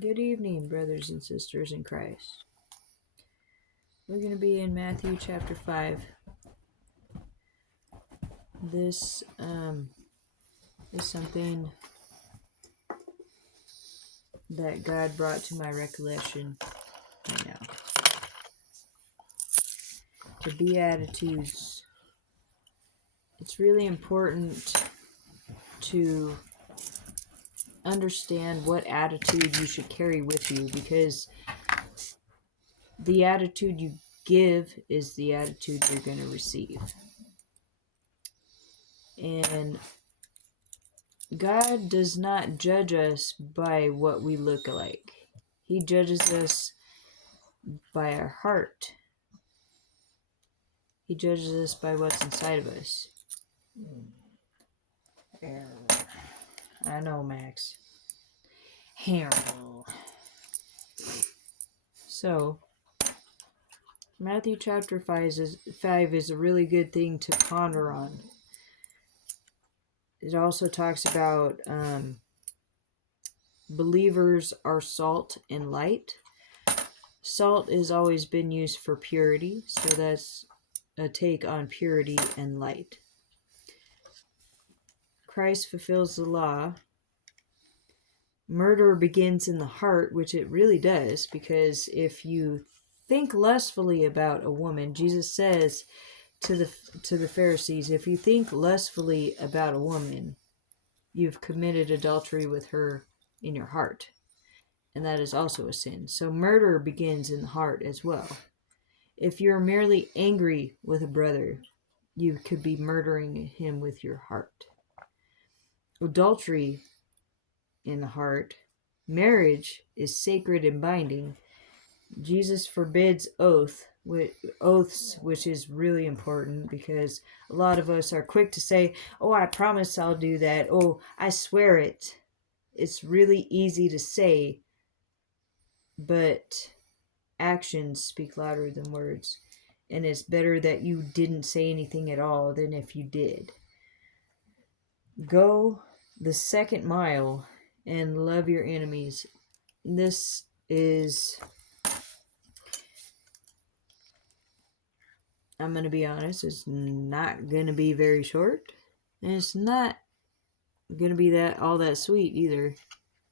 Good evening, brothers and sisters in Christ. We're going to be in Matthew chapter 5. This is something that God brought to my recollection right now. The Beatitudes. It's really important to understand what attitude you should carry with you, because the attitude you give is the attitude you're going to receive. And God does not judge us by what we look like. He judges us by our heart. He judges us by what's inside of us. I know, Max. So, Matthew chapter 5 is a really good thing to ponder on. It also talks about believers are salt and light. Salt has always been used for purity, so that's a take on purity and light. Christ fulfills the law. Murder begins in the heart, which it really does, because if you think lustfully about a woman, Jesus says to the Pharisees, if you think lustfully about a woman, you've committed adultery with her in your heart, and that is also a sin. So murder begins in the heart as well. If you're merely angry with a brother, you could be murdering him with your heart. Adultery in the heart. Marriage is sacred and binding. Jesus forbids oaths, which is really important, because a lot of us are quick to say, oh, I promise I'll do that. Oh, I swear it. It's really easy to say, but actions speak louder than words. And it's better that you didn't say anything at all than if you did. Go the second mile and love your enemies. This is, I'm going to be honest, it's not going to be very short. And it's not going to be all that sweet either.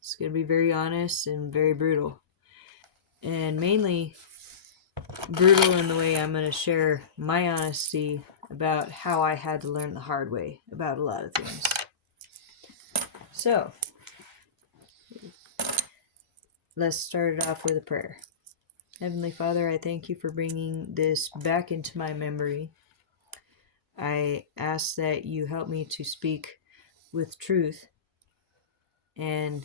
It's going to be very honest and very brutal. And mainly brutal in the way I'm going to share my honesty about how I had to learn the hard way about a lot of things. So, let's start it off with a prayer. Heavenly Father, I thank you for bringing this back into my memory. I ask that you help me to speak with truth and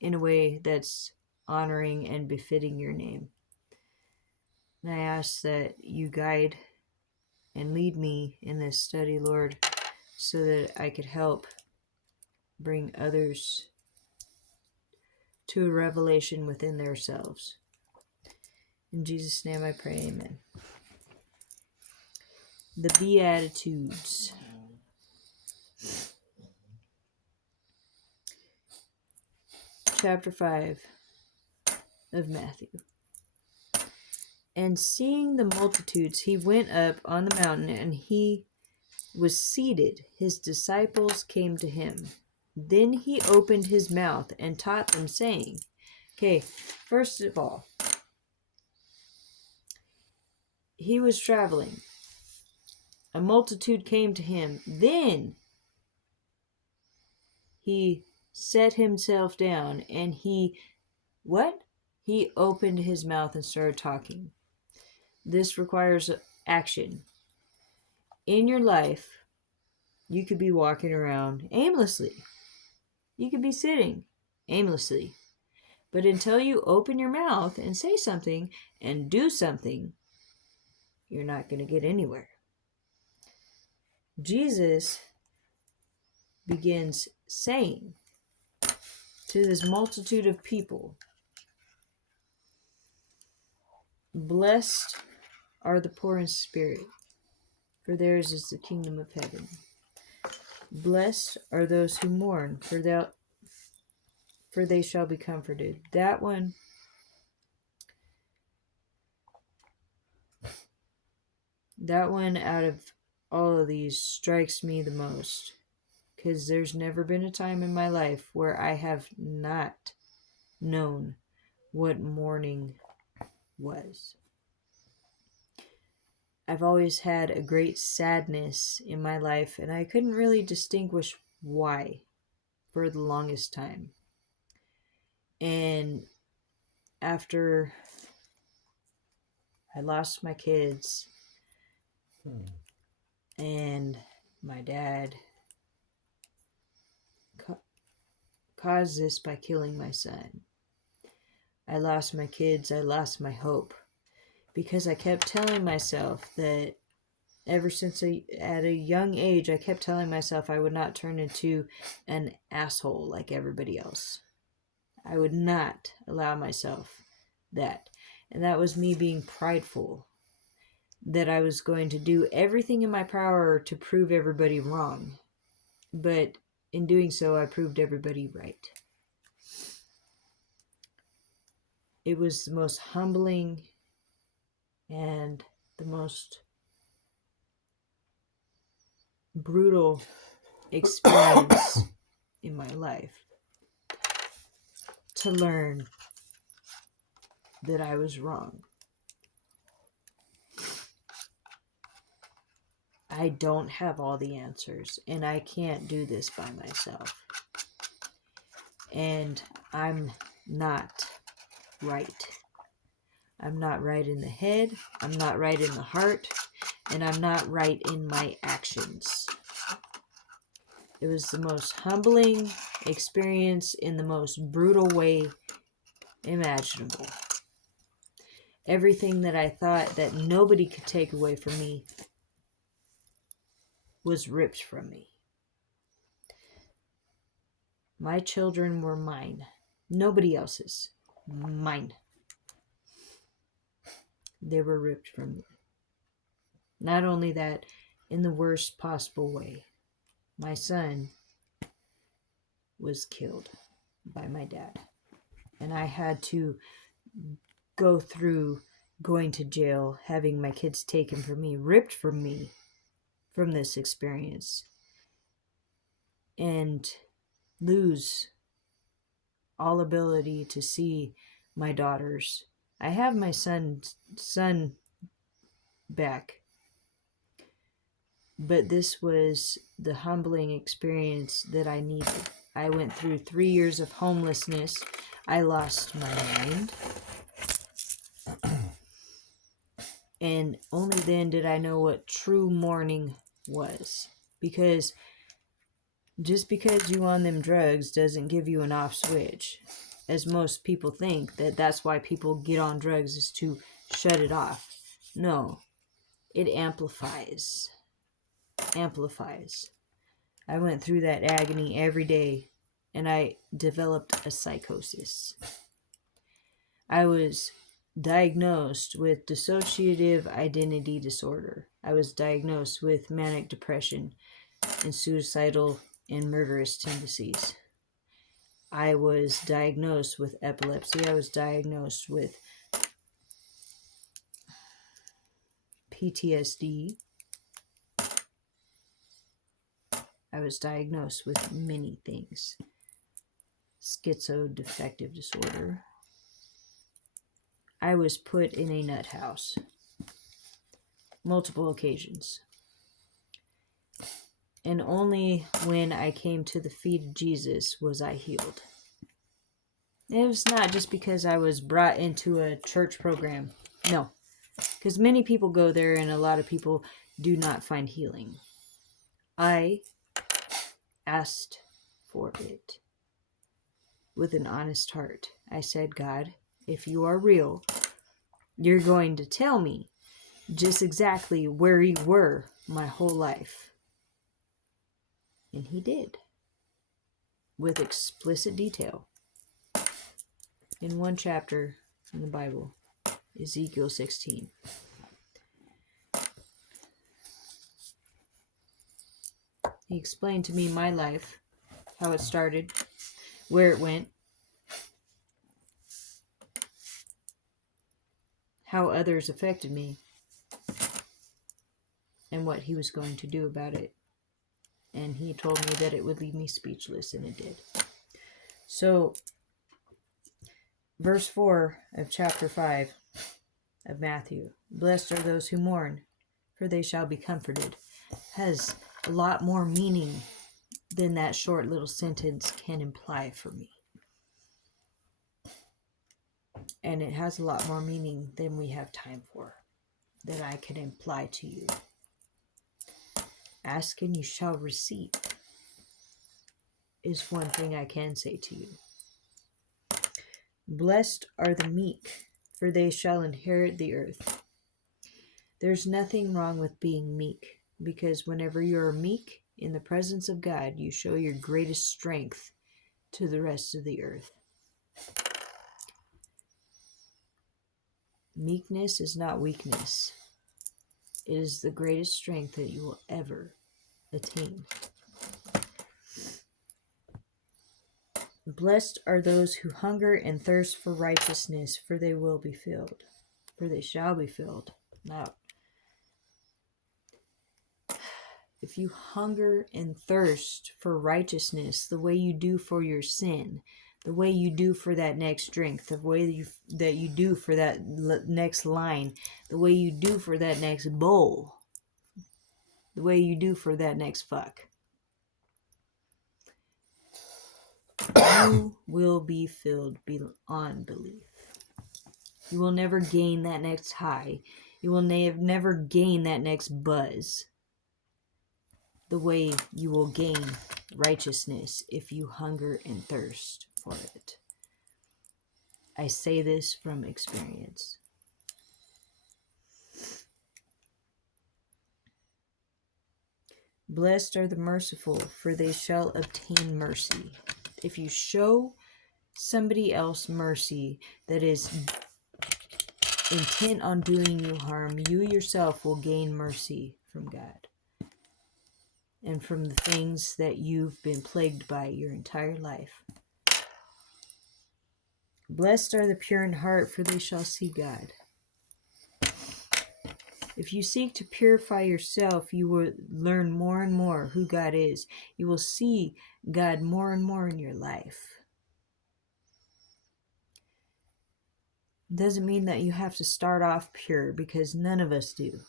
in a way that's honoring and befitting your name. And I ask that you guide and lead me in this study, Lord, so that I could help bring others to a revelation within themselves. In Jesus' name I pray, amen. The Beatitudes. Chapter 5 of Matthew. And seeing the multitudes, he went up on the mountain, and he was seated. His disciples came to him. Then he opened his mouth and taught them, saying, okay, first of all, he was traveling. A multitude came to him. Then he set himself down, and he opened his mouth and started talking. This requires action. In your life, you could be walking around aimlessly. You could be sitting aimlessly. But until you open your mouth and say something and do something, you're not going to get anywhere. Jesus begins saying to this multitude of people, blessed are the poor in spirit, for theirs is the kingdom of heaven. Blessed are those who mourn, for for they shall be comforted. That one, out of all of these strikes me the most, because there's never been a time in my life where I have not known what mourning was. I've always had a great sadness in my life, and I couldn't really distinguish why for the longest time. And after I lost my kids, and my dad caused this by killing my son, I lost my kids, I lost my hope, because I kept telling myself that ever since at a young age, I kept telling myself I would not turn into an asshole like everybody else. I would not allow myself that. And that was me being prideful, that I was going to do everything in my power to prove everybody wrong. But in doing so, I proved everybody right. It was the most humbling and the most brutal experience in my life to learn that I was wrong. I don't have all the answers, and I can't do this by myself. And I'm not right. I'm not right in the head, I'm not right in the heart, and I'm not right in my actions. It was the most humbling experience in the most brutal way imaginable. Everything that I thought that nobody could take away from me was ripped from me. My children were mine. Nobody else's. Mine. They were ripped from me. Not only that, in the worst possible way. My son was killed by my dad. And I had to go through going to jail, having my kids taken from me, ripped from me from this experience, and lose all ability to see my daughters. I have my son back, but this was the humbling experience that I needed. I went through 3 years of homelessness. I lost my mind. And only then did I know what true mourning was. Because just because you on them drugs doesn't give you an off switch. As most people think that that's why people get on drugs, is to shut it off. No, it amplifies. I went through that agony every day, and I developed a psychosis. I was diagnosed with dissociative identity disorder. I was diagnosed with manic depression and suicidal and murderous tendencies. I was diagnosed with epilepsy. I was diagnosed with PTSD. I was diagnosed with many things. Schizoaffective disorder. I was put in a nut house. Multiple occasions. And only when I came to the feet of Jesus was I healed. It was not just because I was brought into a church program. No. Because many people go there and a lot of people do not find healing. I asked for it with an honest heart. I said, God, if you are real, you're going to tell me just exactly where you were my whole life. And he did. With explicit detail. In one chapter in the Bible, Ezekiel 16. He explained to me my life, how it started, where it went, how others affected me and what he was going to do about it. And he told me that it would leave me speechless, and it did. So, verse 4 of chapter 5 of Matthew, blessed are those who mourn, for they shall be comforted, has a lot more meaning than that short little sentence can imply for me. And it has a lot more meaning than we have time for, that I can imply to you. Ask and you shall receive is one thing I can say to you. Blessed are the meek, for they shall inherit the earth. There's nothing wrong with being meek, because whenever you're meek in the presence of God, you show your greatest strength to the rest of the earth. Meekness is not weakness. It is the greatest strength that you will ever attain. Blessed are those who hunger and thirst for righteousness, for they will be filled. For they shall be filled. Now, if you hunger and thirst for righteousness the way you do for your sin, the way you do for that next drink, the way that you do for that next line, the way you do for that next bowl, the way you do for that next fuck, you will be filled beyond belief. You will never gain that next high. You will never gain that next buzz the way you will gain righteousness if you hunger and thirst for it. I say this from experience. Blessed are the merciful, for they shall obtain mercy. If you show somebody else mercy that is intent on doing you harm, you yourself will gain mercy from God and from the things that you've been plagued by your entire life. Blessed are the pure in heart, for they shall see God. If you seek to purify yourself, you will learn more and more who God is. You will see God more and more in your life. Doesn't mean that you have to start off pure, because none of us do.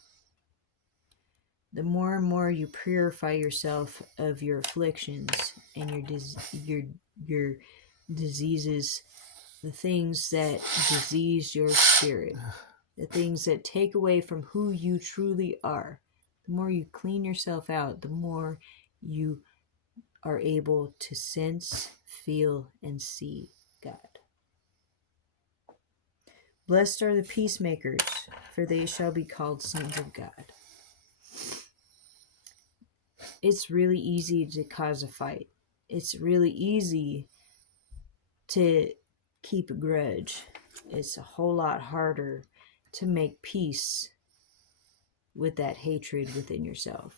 The more and more you purify yourself of your afflictions and your diseases, the things that disease your spirit, the things that take away from who you truly are, the more you clean yourself out, the more you are able to sense, feel, and see God. Blessed are the peacemakers, for they shall be called sons of God. It's really easy to cause a fight. It's really easy to keep a grudge. It's a whole lot harder to make peace with that hatred within yourself.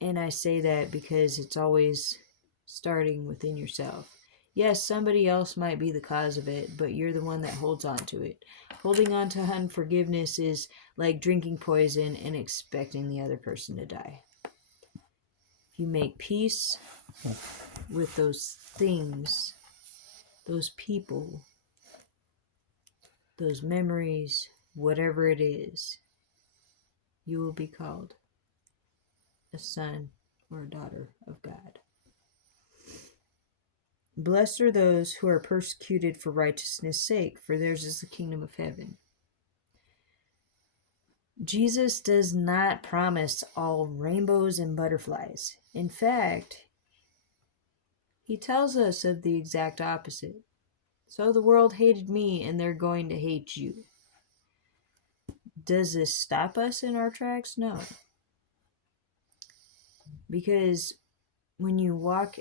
And I say that because it's always starting within yourself. Yes, somebody else might be the cause of it, but you're the one that holds on to it. Holding on to unforgiveness is like drinking poison and expecting the other person to die. If you make peace with those things, those people, those memories, whatever it is, you will be called a son or a daughter of God. Blessed are those who are persecuted for righteousness' sake, for theirs is the kingdom of heaven. Jesus does not promise all rainbows and butterflies. In fact, he tells us of the exact opposite. So the world hated me, and they're going to hate you. Does this stop us in our tracks? No. Because when you walk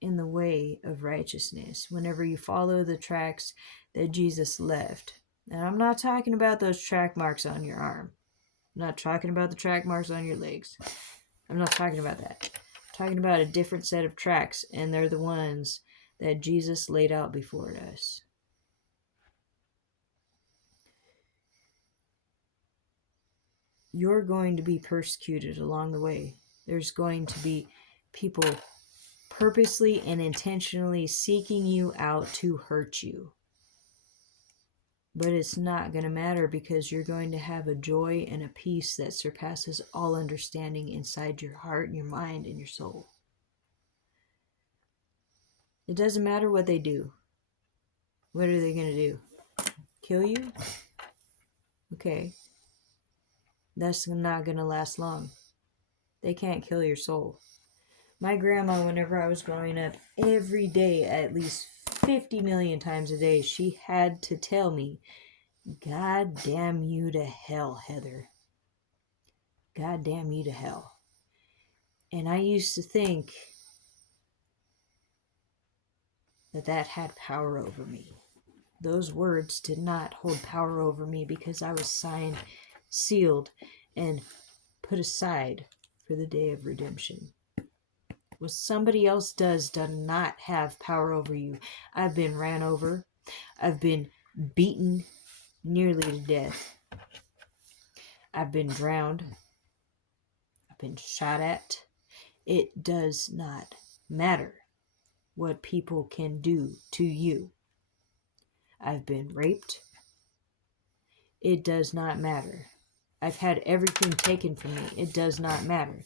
in the way of righteousness, whenever you follow the tracks that Jesus left, and I'm not talking about those track marks on your arm. I'm not talking about the track marks on your legs. I'm not talking about that. I'm talking about a different set of tracks, and they're the ones that Jesus laid out before us. you're going to be persecuted along the way. There's going to be people purposely and intentionally seeking you out to hurt you. But it's not going to matter, because you're going to have a joy and a peace that surpasses all understanding inside your heart and your mind and your soul. It doesn't matter what they do. What are they going to do? Kill you? Okay. That's not going to last long. They can't kill your soul. My grandma, whenever I was growing up, every day, at least 50 million times a day, she had to tell me, God damn you to hell, Heather. God damn you to hell. And I used to think that had power over me. Those words did not hold power over me, because I was signed, sealed, and put aside for the day of redemption. What somebody else does not have power over you. I've been ran over. I've been beaten nearly to death. I've been drowned. I've been shot at. It does not matter what people can do to you. I've been raped. It does not matter. I've had everything taken from me. It does not matter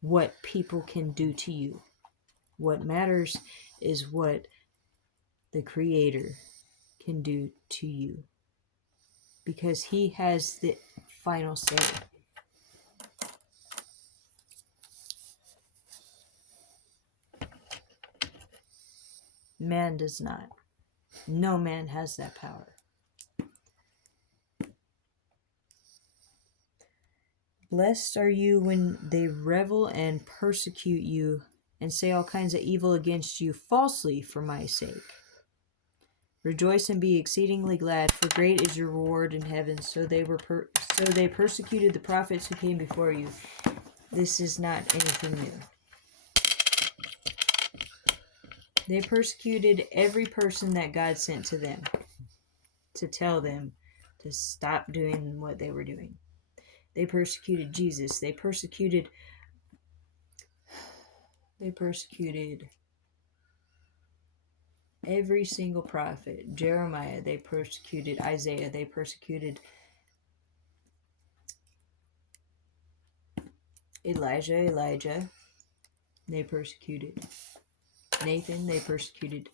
what people can do to you. What matters is what the Creator can do to you, because He has the final say. Man does not. No man has that power. Blessed are you when they revel and persecute you and say all kinds of evil against you falsely for my sake. Rejoice and be exceedingly glad, for great is your reward in heaven. So they persecuted the prophets who came before you. This is not anything new. They persecuted every person that God sent to them, to tell them to stop doing what they were doing. They persecuted Jesus. They persecuted every single prophet. Jeremiah, they persecuted Isaiah. They persecuted Elijah. They persecuted Nathan. They persecuted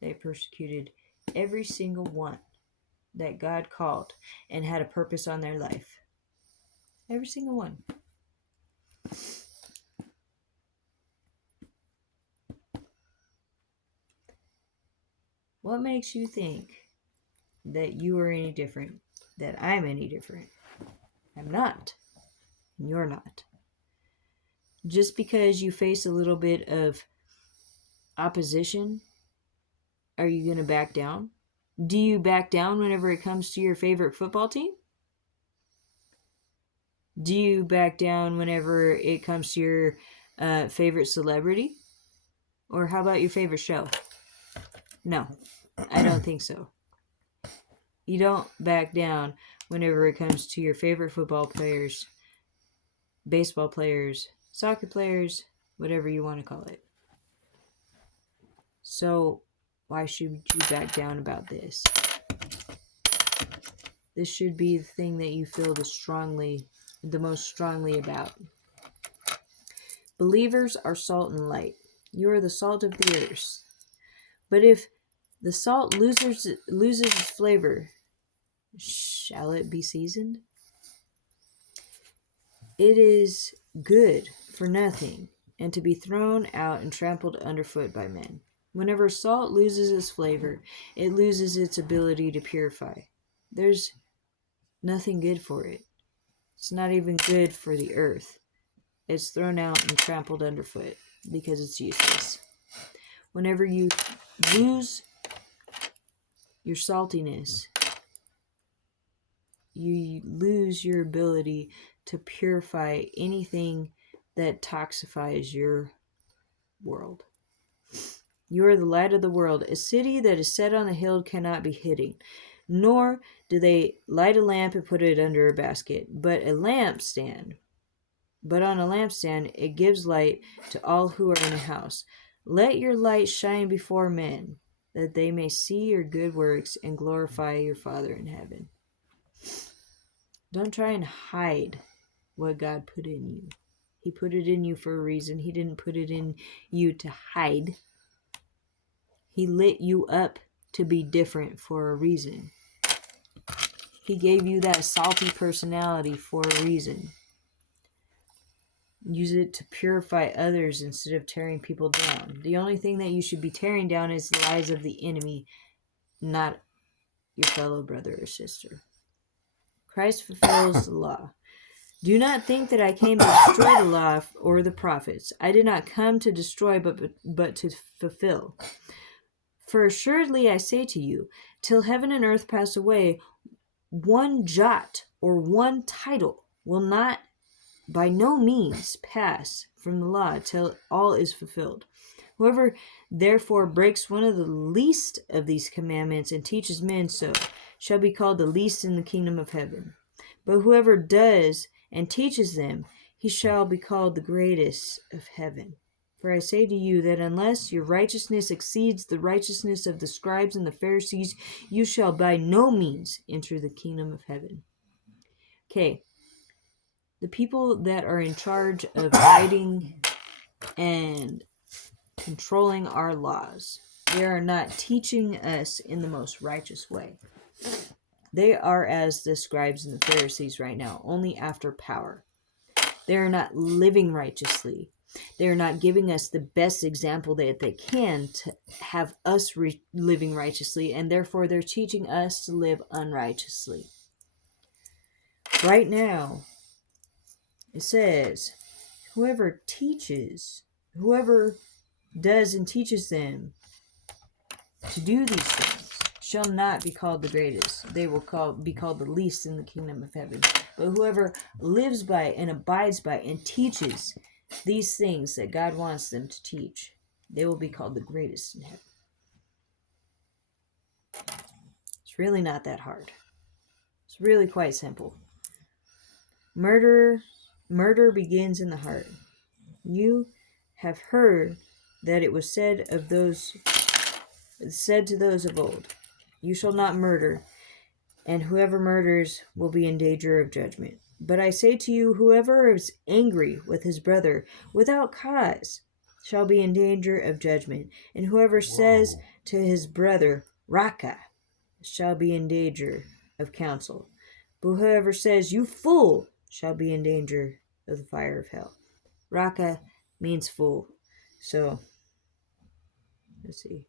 They persecuted every single one that God called and had a purpose on their life. Every single one. What makes you think that you are any different, that I'm any different? I'm not. And you're not. Just because you face a little bit of opposition, are you going to back down? Do you back down whenever it comes to your favorite football team? Do you back down whenever it comes to your favorite celebrity? Or how about your favorite show? No, I don't think so. You don't back down whenever it comes to your favorite football players, baseball players, soccer players, whatever you want to call it. So why should you back down about this? This should be the thing that you feel the most strongly about. Believers are salt and light. You are the salt of the earth. But if the salt loses its flavor, shall it be seasoned? It is good for nothing, and to be thrown out and trampled underfoot by men. Whenever salt loses its flavor, it loses its ability to purify. There's nothing good for it. It's not even good for the earth. It's thrown out and trampled underfoot because it's useless. Whenever you lose your saltiness, you lose your ability to purify anything that toxifies your world. You are the light of the world. A city that is set on a hill cannot be hidden, nor do they light a lamp and put it under a basket, but on a lampstand it gives light to all who are in the house. Let your light shine before men, that they may see your good works and glorify your Father in heaven. Don't try and hide what God put in you. He put it in you for a reason. He didn't put it in you to hide. He lit you up to be different for a reason. He gave you that salty personality for a reason. Use it to purify others instead of tearing people down. The only thing that you should be tearing down is the lies of the enemy, not your fellow brother or sister. Christ fulfills the law. Do not think that I came to destroy the law or the prophets. I did not come to destroy, but to fulfill. For assuredly I say to you, till heaven and earth pass away, one jot or one tittle will not by no means pass from the law till all is fulfilled. Whoever therefore breaks one of the least of these commandments and teaches men so shall be called the least in the kingdom of heaven. But whoever does and teaches them, he shall be called the greatest of heaven. For I say to you that unless your righteousness exceeds the righteousness of the scribes and the Pharisees, you shall by no means enter the kingdom of heaven. Okay, the people that are in charge of guiding and controlling our laws, they are not teaching us in the most righteous way. They are as the scribes and the Pharisees right now, only after power. They are not living righteously. They are not giving us the best example that they can to have us living righteously, and therefore they're teaching us to live unrighteously. Right now, it says, whoever does and teaches them to do these things shall not be called the greatest. They will be called the least in the kingdom of heaven. But whoever lives by and abides by and teaches these things that God wants them to teach, they will be called the greatest in heaven. It's really not that hard. It's really quite simple. Murder begins in the heart. You have heard that it was said to those of old, you shall not murder, and whoever murders will be in danger of judgment. But I say to you, whoever is angry with his brother without cause shall be in danger of judgment, and whoever says to his brother, Raka, shall be in danger of counsel. But whoever says, you fool, shall be in danger of the fire of hell. Raka means fool. So, let's see.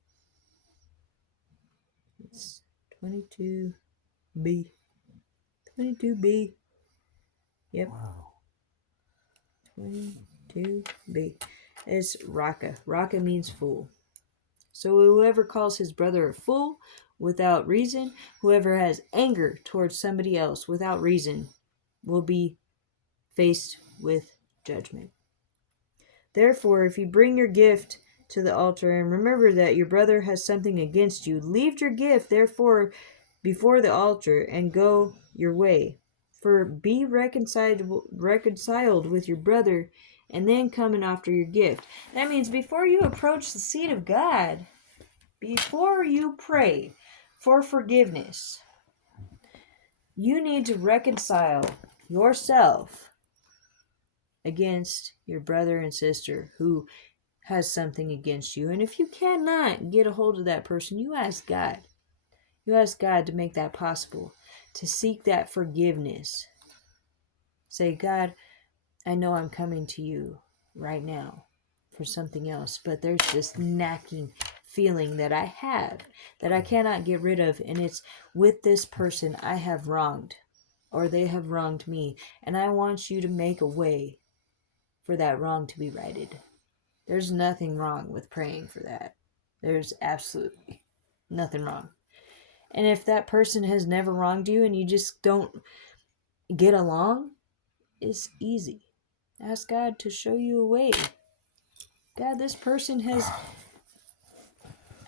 It's 22b. 22b. Yep. Wow. 22b. It's Raka. Raka means fool. So whoever calls his brother a fool without reason, whoever has anger towards somebody else without reason, will be faced with judgment. Therefore, if you bring your gift to the altar and remember that your brother has something against you, leave your gift, therefore, before the altar and go your way. For be reconciled with your brother and then come and offer your gift. That means before you approach the seat of God, before you pray for forgiveness, you need to reconcile yourself against your brother and sister who has something against you. And if you cannot get a hold of that person, you ask God. You ask God to make that possible, to seek that forgiveness. Say, God, I know I'm coming to you right now for something else, but there's this nagging feeling that I have that I cannot get rid of, and it's with this person I have wronged, or they have wronged me, and I want you to make a way for that wrong to be righted. There's nothing wrong with praying for that. There's absolutely nothing wrong. And if that person has never wronged you and you just don't get along, it's easy. Ask God to show you a way. God, this person has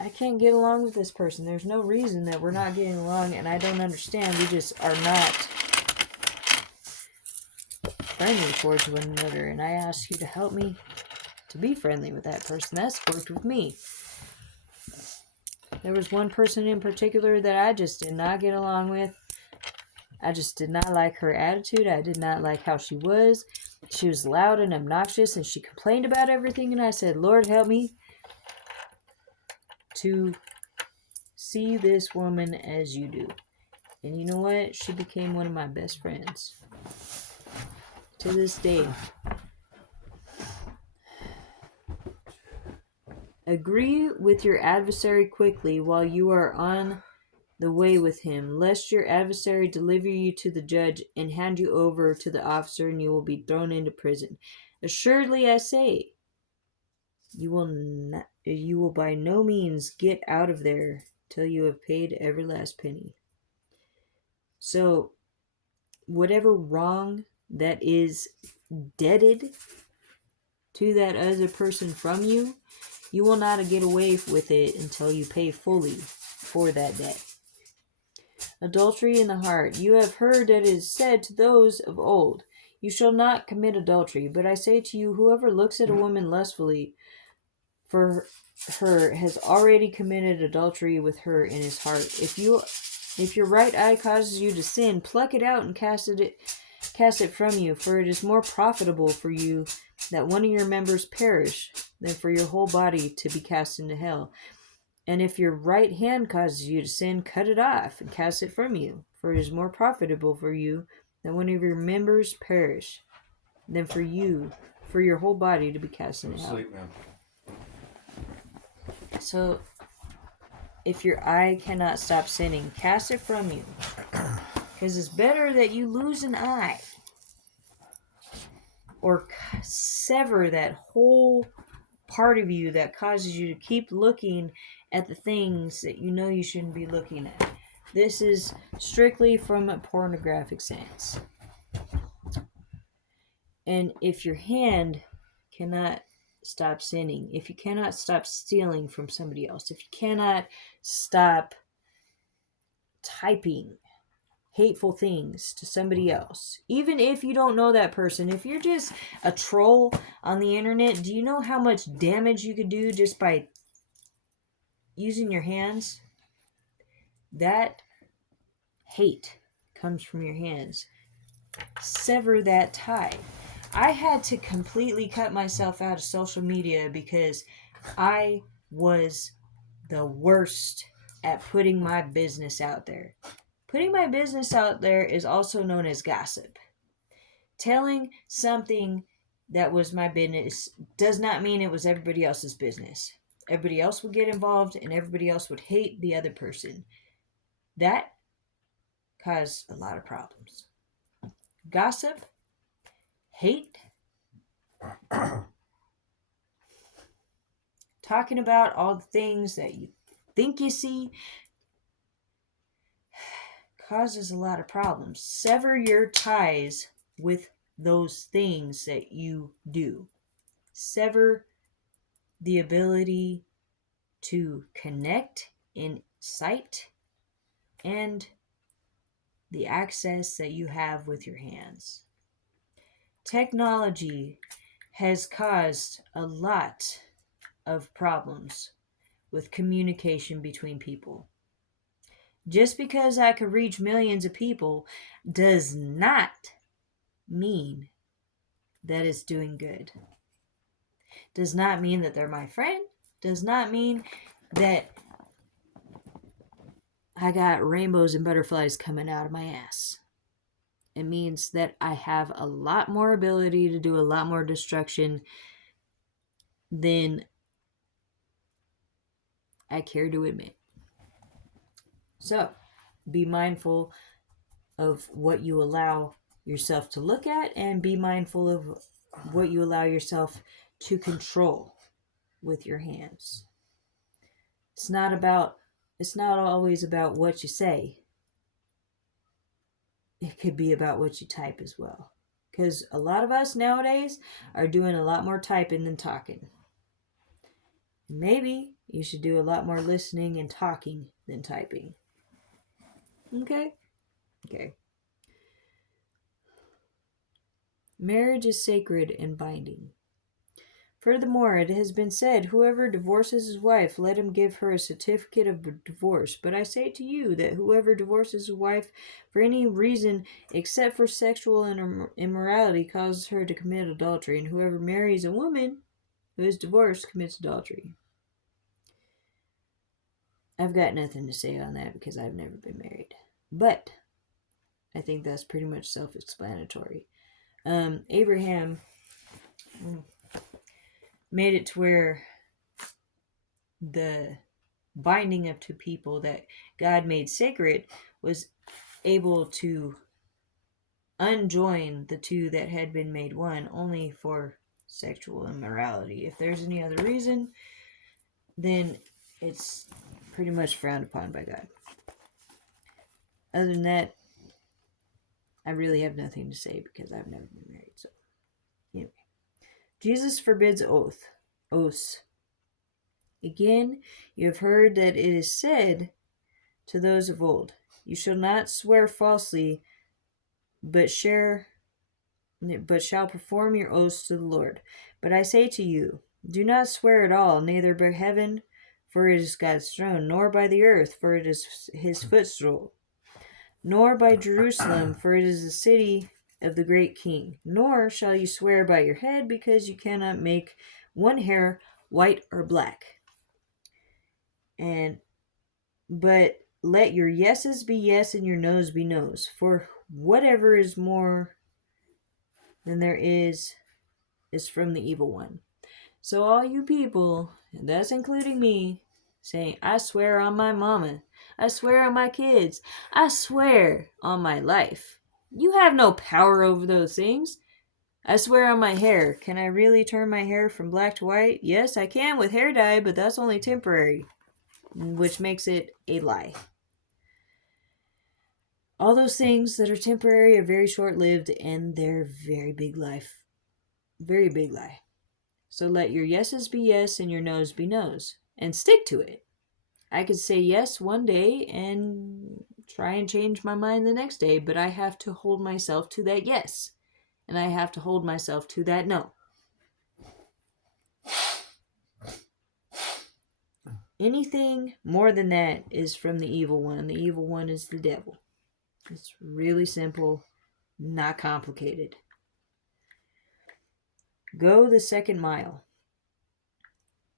I can't get along with this person. There's no reason that we're not getting along, and I don't understand. We just are not friendly towards one another, and I ask you to help me to be friendly with that person. That's worked with me. There was one person in particular that I just did not get along with. I just did not like her attitude. I did not like how she was. She was loud and obnoxious, and she complained about everything, and I said, Lord, help me to see this woman as you do. And you know what? She became one of my best friends. To this day. Agree with your adversary quickly while you are on the way with him, lest your adversary deliver you to the judge and hand you over to the officer, and you will be thrown into prison. Assuredly, I say, you will by no means get out of there till you have paid every last penny. So, whatever wrong that is debted to that other person from you, you will not get away with it until you pay fully for that debt. Adultery in the heart. You have heard that it is said to those of old, you shall not commit adultery. But I say to you, whoever looks at a woman lustfully for her has already committed adultery with her in his heart. If your right eye causes you to sin, pluck it out and cast it from you, for it is more profitable for you that one of your members perish than for your whole body to be cast into hell. And if your right hand causes you to sin, cut it off and cast it from you, for it is more profitable for you that one of your members perish than for your whole body to be cast into hell. Sleep, man. So, if your eye cannot stop sinning, cast it from you. Because it's better that you lose an eye or sever that whole part of you that causes you to keep looking at the things that you know you shouldn't be looking at. This is strictly from a pornographic sense. And if your hand cannot stop sinning, if you cannot stop stealing from somebody else, if you cannot stop typing hateful things to somebody else, even if you don't know that person, if you're just a troll on the internet, do you know how much damage you could do just by using your hands? That hate comes from your hands. Sever that tie. I had to completely cut myself out of social media because I was the worst at putting my business out there. Putting my business out there is also known as gossip. Telling something that was my business does not mean it was everybody else's business. Everybody else would get involved and everybody else would hate the other person. That caused a lot of problems. Gossip, hate, talking about all the things that you think you see causes a lot of problems. Sever your ties with those things that you do. Sever the ability to connect in sight and the access that you have with your hands. Technology has caused a lot of problems with communication between people. Just because I could reach millions of people does not mean that it's doing good. Does not mean that they're my friend. Does not mean that I got rainbows and butterflies coming out of my ass. It means that I have a lot more ability to do a lot more destruction than I care to admit. So, be mindful of what you allow yourself to look at, and be mindful of what you allow yourself to control with your hands. It's not always about what you say. It could be about what you type as well. Because a lot of us nowadays are doing a lot more typing than talking. maybe you should do a lot more listening and talking than typing. Okay? Okay. Marriage is sacred and binding. Furthermore, it has been said, whoever divorces his wife, let him give her a certificate of divorce. But I say to you that whoever divorces his wife for any reason except for sexual immorality causes her to commit adultery, and whoever marries a woman who is divorced commits adultery. I've got nothing to say on that because I've never been married. But I think that's pretty much self-explanatory. Abraham made it to where the binding of two people that God made sacred was able to unjoin the two that had been made one only for sexual immorality. If there's any other reason, then it's pretty much frowned upon by God. Other than that, I really have nothing to say because I've never been married. So, anyway. Jesus forbids oaths. Again, you have heard that it is said to those of old, you shall not swear falsely, but shall perform your oaths to the Lord. But I say to you, do not swear at all, neither by heaven, for it is God's throne, nor by the earth, for it is his footstool, nor by Jerusalem, for it is the city of the great king. Nor shall you swear by your head, because you cannot make one hair white or black. But let your yeses be yes and your noes be noes, for whatever is more than there is from the evil one. So all you people, and that's including me, saying, I swear on my mama, I swear on my kids, I swear on my life. You have no power over those things. I swear on my hair. Can I really turn my hair from black to white? Yes, I can with hair dye, but that's only temporary, which makes it a lie. All those things that are temporary are very short-lived, and they're very big life. Very big lie. So let your yeses be yes and your noes be noes, and stick to it. I could say yes one day and try and change my mind the next day, but I have to hold myself to that yes, and I have to hold myself to that no. Anything more than that is from the evil one. The evil one is the devil. It's really simple, not complicated. Go the second mile.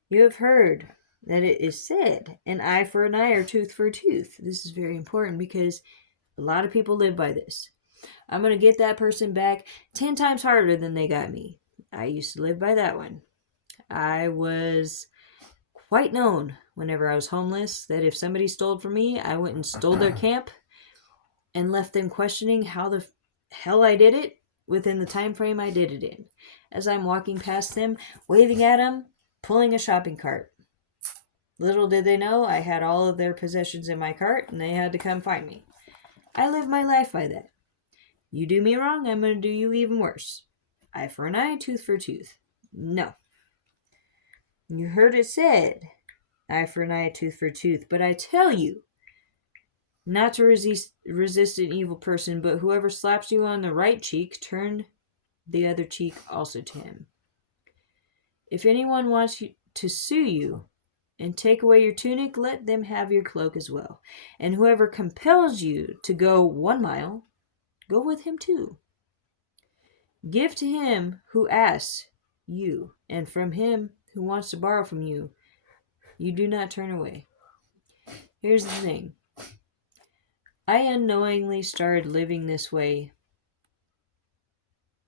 You have heard that it is said, an eye for an eye or tooth for a tooth. This is very important because a lot of people live by this. I'm going to get that person back 10 times harder than they got me. I used to live by that one. I was quite known whenever I was homeless that if somebody stole from me, I went and stole their camp and left them questioning how the hell I did it within the time frame I did it in. As I'm walking past them, waving at them, pulling a shopping cart. Little did they know I had all of their possessions in my cart and they had to come find me. I live my life by that. You do me wrong, I'm going to do you even worse. Eye for an eye, tooth for a tooth. No. You heard it said, eye for an eye, tooth for a tooth. But I tell you, not to resist an evil person, but whoever slaps you on the right cheek, turn the other cheek also to him. If anyone wants to sue you and take away your tunic, let them have your cloak as well. And whoever compels you to go 1 mile, go with him too. Give to him who asks you, and from him who wants to borrow from you, you do not turn away. Here's the thing. I unknowingly started living this way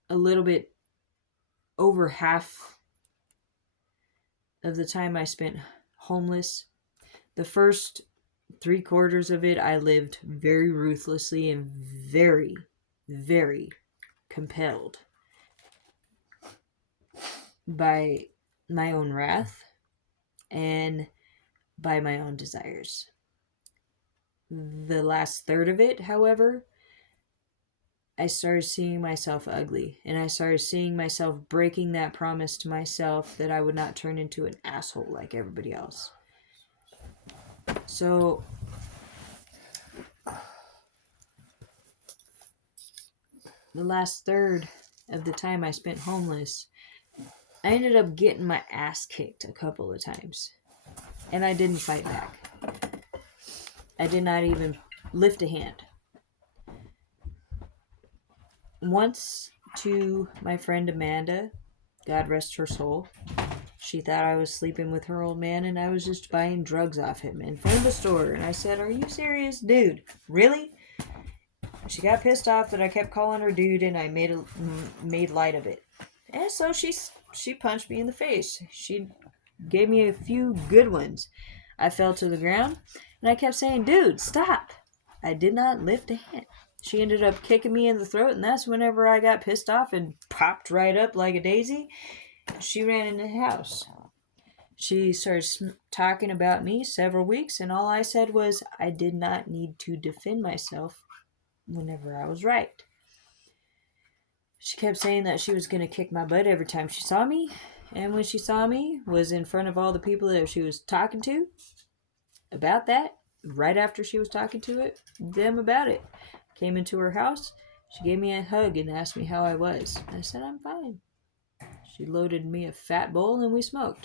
a little bit over half of the time I spent homeless. The first 3/4 of it, I lived very ruthlessly and very, very compelled by my own wrath and by my own desires. The last third of it, however, I started seeing myself ugly, and I started seeing myself breaking that promise to myself that I would not turn into an asshole like everybody else. So the last third of the time I spent homeless, I ended up getting my ass kicked a couple of times, and I didn't fight back. I did not even lift a hand. Once, to my friend Amanda, God rest her soul, she thought I was sleeping with her old man and I was just buying drugs off him in front of the store. And I said, "Are you serious, dude? Really?" She got pissed off that I kept calling her dude and I made light of it. And so she punched me in the face. She gave me a few good ones. I fell to the ground and I kept saying, "Dude, stop." I did not lift a hand. She ended up kicking me in the throat, and that's whenever I got pissed off and popped right up like a daisy. She ran into the house. She started talking about me several weeks, and all I said was I did not need to defend myself whenever I was right. She kept saying that she was going to kick my butt every time she saw me, and when she saw me was in front of all the people that she was talking to about that, right after she was talking to them about it. Came into her house, she gave me a hug and asked me how I was. I said, "I'm fine." She loaded me a fat bowl and we smoked.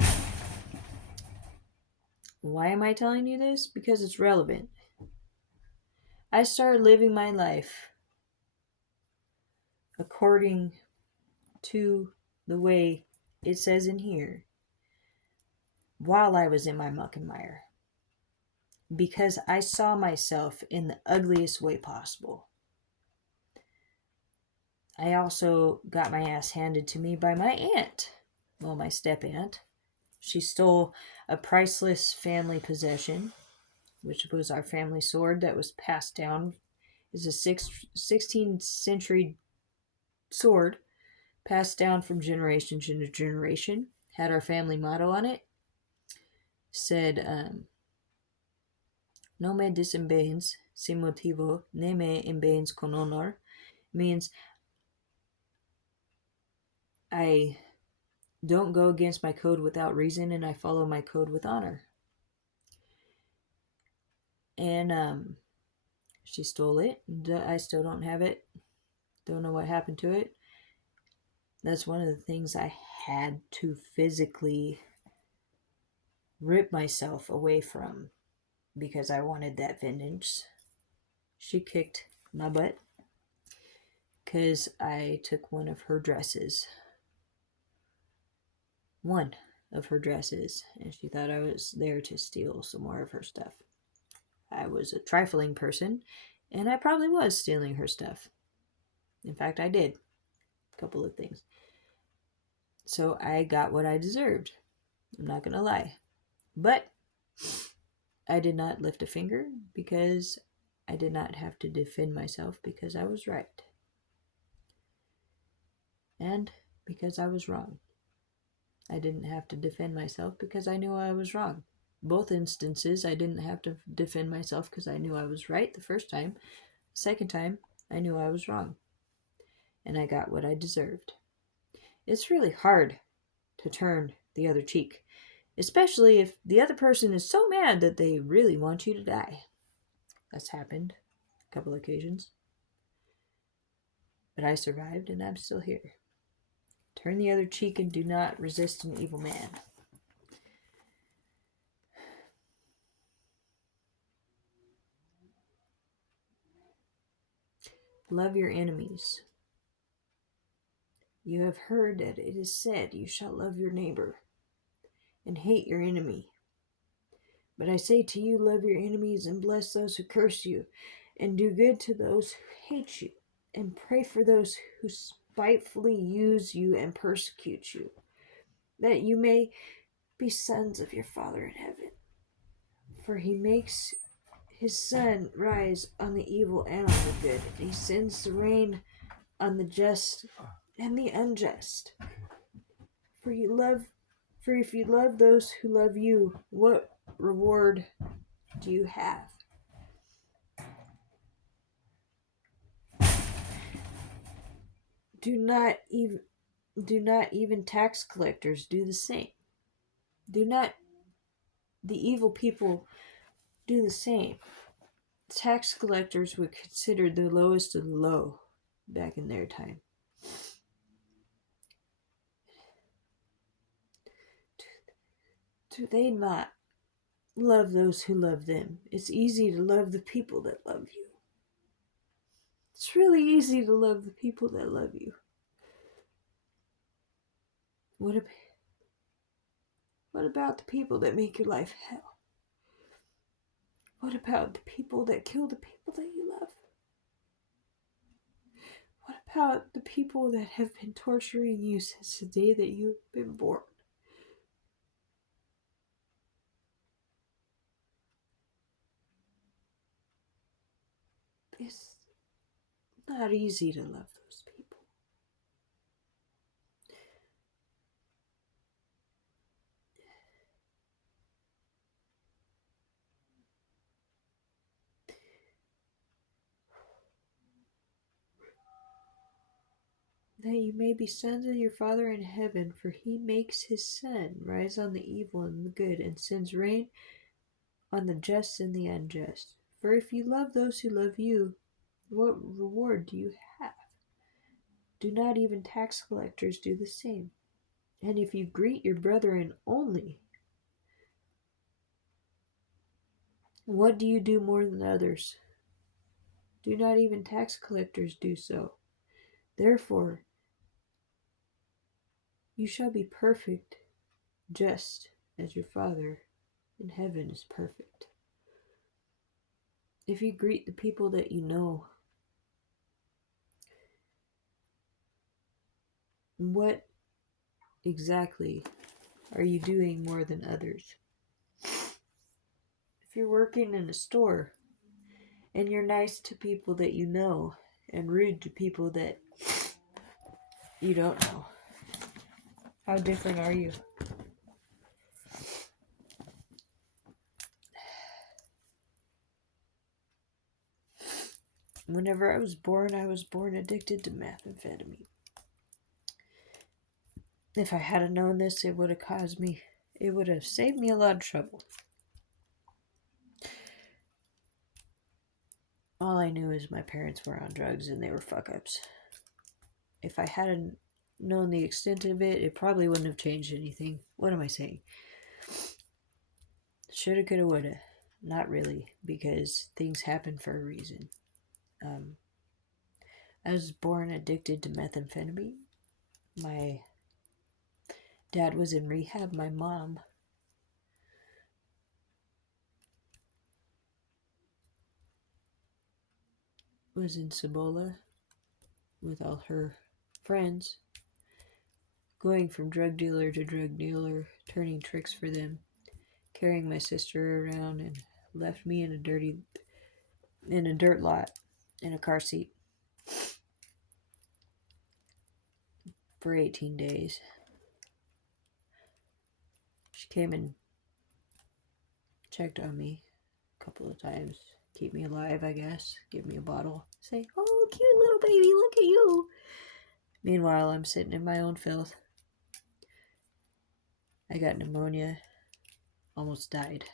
Why am I telling you this? Because it's relevant. I started living my life according to the way it says in here while I was in my muck and mire. Because I saw myself in the ugliest way possible. I also got my ass handed to me by my aunt. Well, my step aunt. She stole a priceless family possession, which was our family sword that was passed down. It's a 16th century sword passed down from generation to generation. Had our family motto on it. Said, "No me desempeñes sin motivo, ne me empeñes con honor." Means I don't go against my code without reason, and I follow my code with honor. And she stole it. I still don't have it. Don't know what happened to it. That's one of the things I had to physically rip myself away from because I wanted that vengeance. She kicked my butt because I took one of her dresses. One of her dresses, and she thought I was there to steal some more of her stuff. I was a trifling person, and I probably was stealing her stuff. In fact, I did a couple of things. So I got what I deserved. I'm not going to lie. But I did not lift a finger because I did not have to defend myself because I was right. And because I was wrong. I didn't have to defend myself because I knew I was wrong. Both instances, I didn't have to defend myself because I knew I was right the first time. The second time, I knew I was wrong. And I got what I deserved. It's really hard to turn the other cheek, especially if the other person is so mad that they really want you to die. That's happened a couple occasions. But I survived and I'm still here. Turn the other cheek and do not resist an evil man. Love your enemies. You have heard that it is said, "You shall love your neighbor and hate your enemy." But I say to you, love your enemies and bless those who curse you, and do good to those who hate you, and pray for those who spitefully use you and persecute you, that you may be sons of your Father in heaven. For he makes his sun rise on the evil and on the good, and he sends the rain on the just and the unjust. For if you love those who love you, what reward do you have? Do not even tax collectors do the same. Do not the evil people do the same. Tax collectors were considered the lowest of the low back in their time. Do they not love those who love them? It's easy to love the people that love you. It's really easy to love the people that love you. What about the people that make your life hell? What about the people that kill the people that you love? What about the people that have been torturing you since the day that you've been born? It's not easy to love those people. That you may be sons of your Father in heaven, for he makes his sun rise on the evil and the good, and sends rain on the just and the unjust. For if you love those who love you, what reward do you have? Do not even tax collectors do the same? And if you greet your brethren only, what do you do more than others? Do not even tax collectors do so? Therefore, you shall be perfect, just as your Father in heaven is perfect. If you greet the people that you know, what exactly are you doing more than others? If you're working in a store and you're nice to people that you know and rude to people that you don't know, how different are you? Whenever I was born addicted to methamphetamine. If I had known this, it would have saved me a lot of trouble. All I knew is my parents were on drugs and they were fuck-ups. If I hadn't known the extent of it, it probably wouldn't have changed anything. What am I saying? Shoulda, coulda, woulda. Not really, because things happen for a reason. I was born addicted to methamphetamine. My dad was in rehab. My mom was in Cibola with all her friends, going from drug dealer to drug dealer, turning tricks for them, carrying my sister around, and left me in a dirt lot in a car seat for 18 days. She came and checked on me a couple of times, keep me alive, I guess, give me a bottle, say, "Oh, cute little baby, look at you." Meanwhile, I'm sitting in my own filth. I got pneumonia, almost died.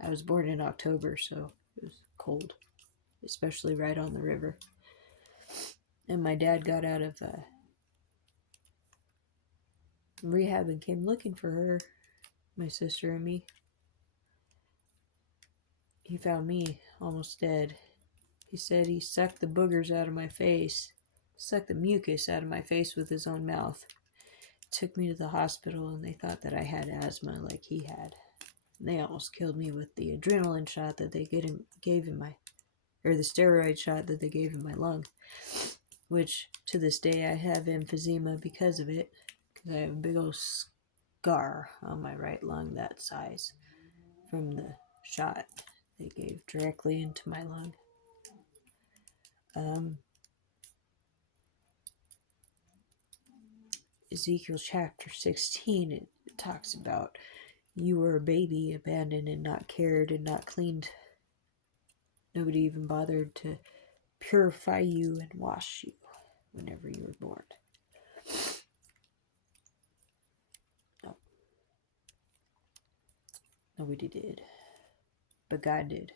I was born in October, so it was cold, especially right on the river. And my dad got out of rehab and came looking for her, my sister and me. He found me almost dead. He said he sucked the boogers out of my face, sucked the mucus out of my face with his own mouth. Took me to the hospital and they thought that I had asthma like he had. And they almost killed me with the adrenaline shot that they gave in my, or the steroid shot that they gave in my lung, which to this day I have emphysema because of it, because I have a big old scar on my right lung that size from the shot they gave directly into my lung. Ezekiel chapter 16, it talks about you were a baby, abandoned and not cared and not cleaned. Nobody even bothered to purify you and wash you whenever you were born. Nobody did. But God did.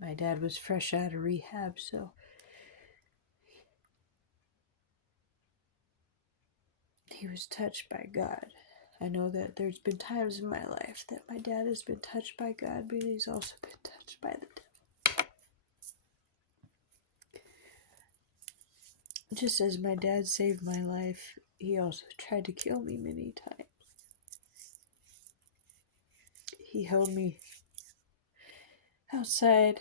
My dad was fresh out of rehab, so he was touched by God. I know that there's been times in my life that my dad has been touched by God, but he's also been touched by the devil. Just as my dad saved my life, he also tried to kill me many times. He held me outside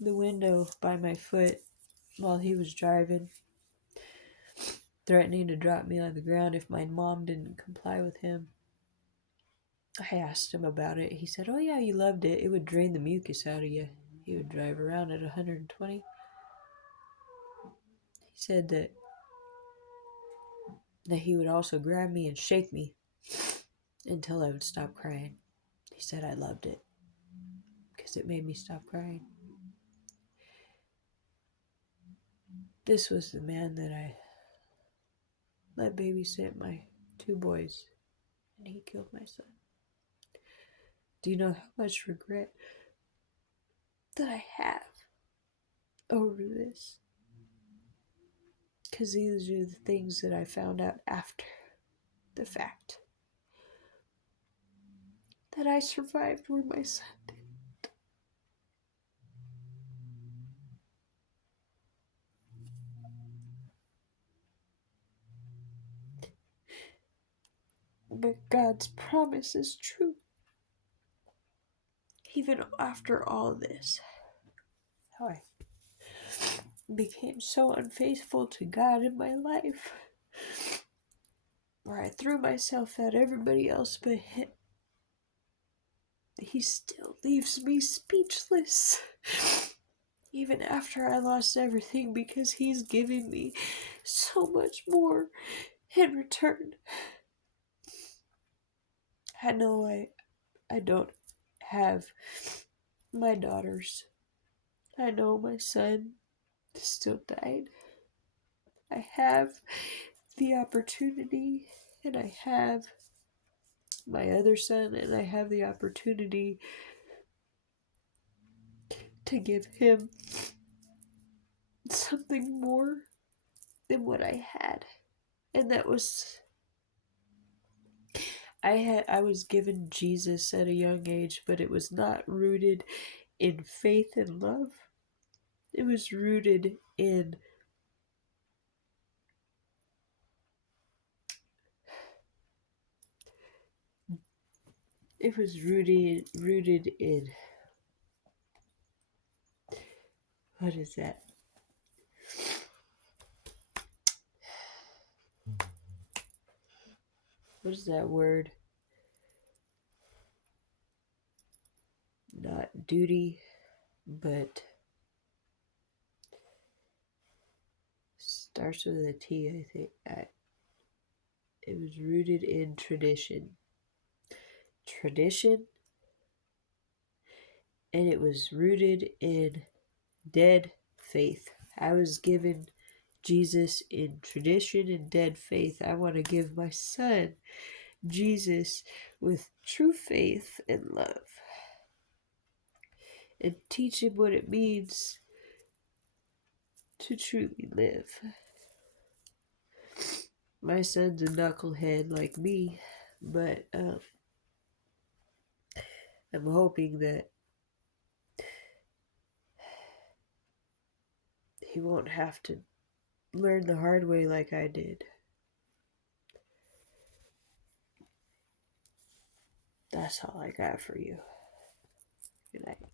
the window by my foot while he was driving, threatening to drop me on the ground if my mom didn't comply with him. I asked him about it. He said, "Oh yeah, you loved it. It would drain the mucus out of you." He would drive around at 120. He said that he would also grab me and shake me until I would stop crying. He said I loved it because it made me stop crying. This was the man that I let babysit my 2 boys, and he killed my son. Do you know how much regret that I have over this? Because these are the things that I found out after the fact. That I survived where my son didn't. But God's promise is true. Even after all this, how I became so unfaithful to God in my life, where I threw myself at everybody else but Him, He still leaves me speechless. Even after I lost everything, because He's giving me so much more in return. I know I don't have my daughters. I know my son still died. I have the opportunity, and I have my other son, and I have the opportunity to give him something more than what I had. And that was, I was given Jesus at a young age, but it was not rooted in faith and love. It was rooted in rooted in, what is that? What is that word? Not duty, but starts with a T, I think. It was rooted in tradition. Tradition, and it was rooted in dead faith. I was given Jesus in tradition and dead faith. I want to give my son Jesus with true faith and love, and teach him what it means to truly live. My son's a knucklehead like me, but I'm hoping that he won't have to learn the hard way like I did. That's all I got for you. Good night.